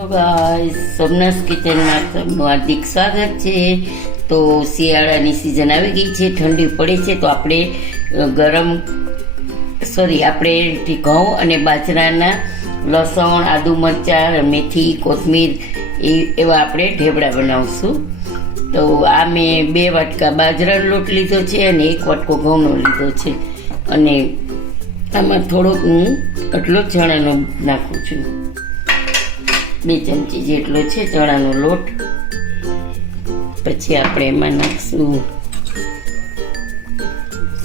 Hello guys, Somnath કિચનમાં તમારું હાર્દિક સ્વાગત છે। તો શિયાળાની સિઝન આવી ગઈ છે, ઠંડી પડે છે, તો આપણે ઘઉં અને બાજરાના લસણ, આદુ, મરચાં, મેથી, કોથમીર એવા આપણે ઢેબરા બનાવશું। તો આ મેં 2 વાટકા બાજરાનો લોટ લીધો છે અને 1 વાટકો ઘઉંનો લીધો છે, અને આમાં થોડોક હું આટલો ચણાનો નાખું છું। 2 ચમચી જેટલો છે ચણાનો લોટ। પછી આપણે એમાં નાખશું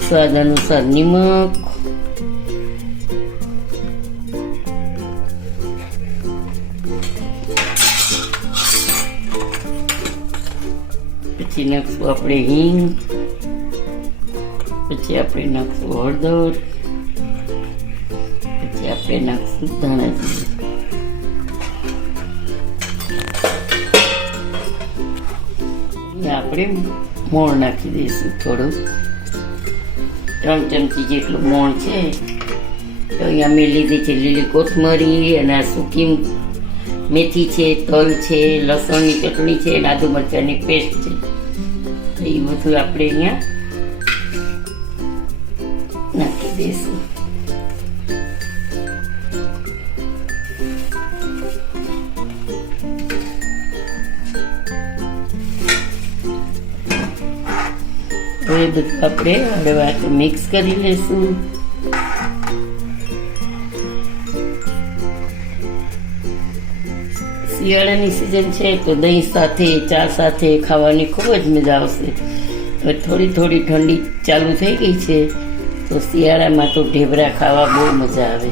સ્વાદ અનુસાર નિમક, પછી નાખશું આપણે હિંગ, પછી આપણે નાખશું હળદર, પછી આપણે નાખશું ધાણા જીરું। આપણે મોણ નાખી દઈશું થોડું, 3 ચમચી જેટલું મોણ છે। તો અહીંયા મેં લીધી છે લીલી કોથમરી, અને આ સૂકી મેથી છે, તલ છે, લસણની ચટણી છે, અને આદુ મરચાંની પેસ્ટ છે। તો એ બધું આપણે અહીંયા નાખી દઈશું। હવે એ બધું આપણે હળવા મિક્સ કરી લઈશું। શિયાળાની સિઝન છે તો દહીં સાથે, ચા સાથે ખાવાની ખૂબ જ મજા આવશે। હવે થોડી થોડી ઠંડી ચાલુ થઈ ગઈ છે, તો શિયાળામાં તો ઢેબરા ખાવા બહુ મજા આવે।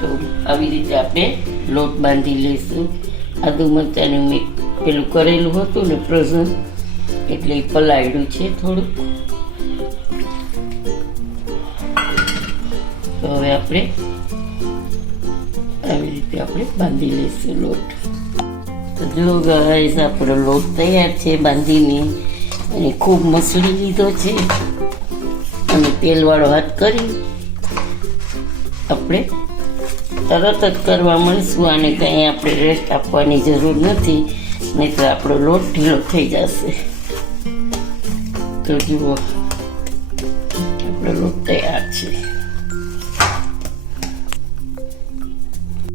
તો આવી રીતે આપણે લોટ બાંધી લઈશું। આદુ મરચાંનું મેં પેલું કરેલું હતું ને ફ્રોઝન, એટલે પલાળ્યું છે થોડુંક। તો હવે આપણે આવી રીતે આપણે બાંધી લઈશું લોટ। તો જો ગાઈસ, આપણો લોટ તૈયાર છે બાંધીને, અને ખૂબ મસળી લીધો છે, અને તેલવાળો હાથ કરી આપણે તરત જ કરવા મળીશું। આને કંઈ આપણે રેસ્ટ આપવાની જરૂર નથી, નહીં તો આપણો લોટ ઢીલો થઈ જશે। તો જુઓ, આપણો લોટ તૈયાર છે।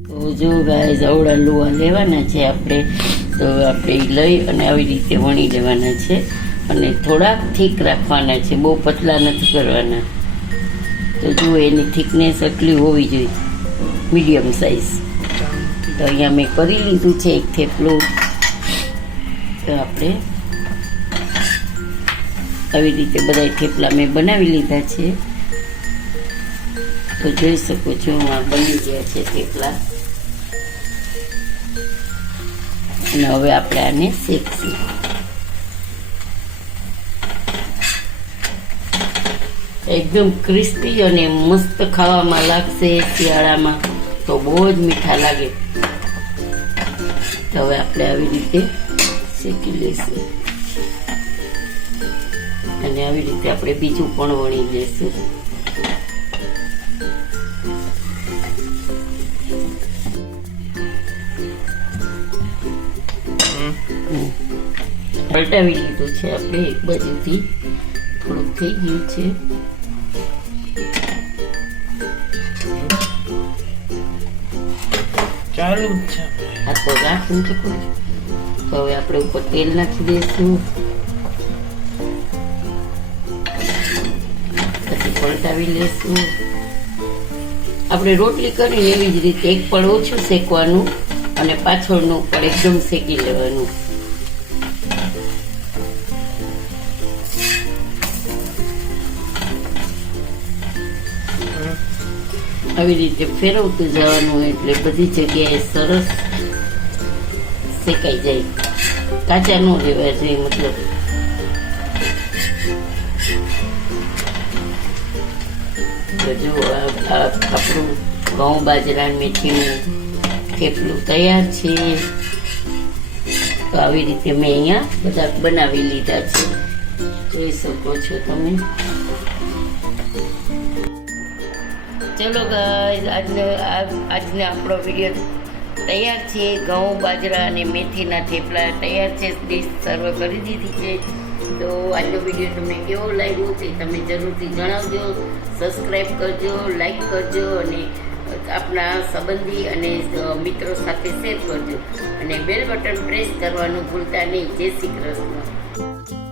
તો જો ગાઈસ, આવડા લુવા લેવાના છે આપણે। તો આપણે લઈ અને આવી રીતે વણી લેવાના છે, અને થોડાક થીક રાખવાના છે, બહુ પતલા નથી કરવાના। તો જુઓ, એની થિકનેસ એટલી હોવી જોઈએ, મીડિયમ સાઈઝ। તો અહીંયા મેં કરી લીધું છે એક થેપલું। તો આપણે આવી રીતે બધા થેપલા મેં બનાવી લીધા છે। તો જોઈ શકો છો, આ બની ગયા છે થેપલા, અને હવે આપણે આને શેકશું। એકદમ ક્રિસ્પી અને મસ્ત ખાવામાં લાગશે શિયાળામાં, તો બહુ જ મીઠા લાગે। તો હવે આપણે આવી રીતે શેકી લઈશું, અને આવી રીતે આપણે બીજું પણ વણી લઈશું। પલટાવી લીધું છે આપણે, એક બાજુથી થોડુંક થઈ ગયું છે। ચાલુ છે આ તો રાખું છે। તો હવે આપણે ઉપર તેલ નાખી દઈશું, પછી પલટાવી લઈશું। આપણે રોટલી કરીને એવી જ રીતે એક પડ ઓછું શેકવાનું, અને પાછળનું ઉપર એકદમ શેકી લેવાનું। આવી રીતે ફેરવતું જવાનું, એટલે બધી જગ્યાએ સરસ શેકાઈ જાય, કાચા ન રહેવા જોઈએ મતલબ। તો જો આપણું ઘઉં, બાજરા, મેથીનું થેપલું તૈયાર છે। તો આવી રીતે મેં અહીંયા બધા બનાવી લીધા છે, જોઈ શકો છો તમે। ચલો ગાઈઝ આજનો આપણો વિડીયો તૈયાર છે. ઘઉં, બાજરા અને મેથીના થેપલા તૈયાર છે. ડીશ સર્વ કરી દીધી છે. તો આજનો વિડીયો તમને કેવો લાગ્યો તે તમે જરૂરથી જણાવજો. સબસ્ક્રાઈબ કરજો, લાઈક કરજો અને આપણા સંબંધી અને મિત્રો સાથે શેર કરજો અને બેલ બટન પ્રેસ કરવાનું ભૂલતા નહીં. જય શ્રી કૃષ્ણ.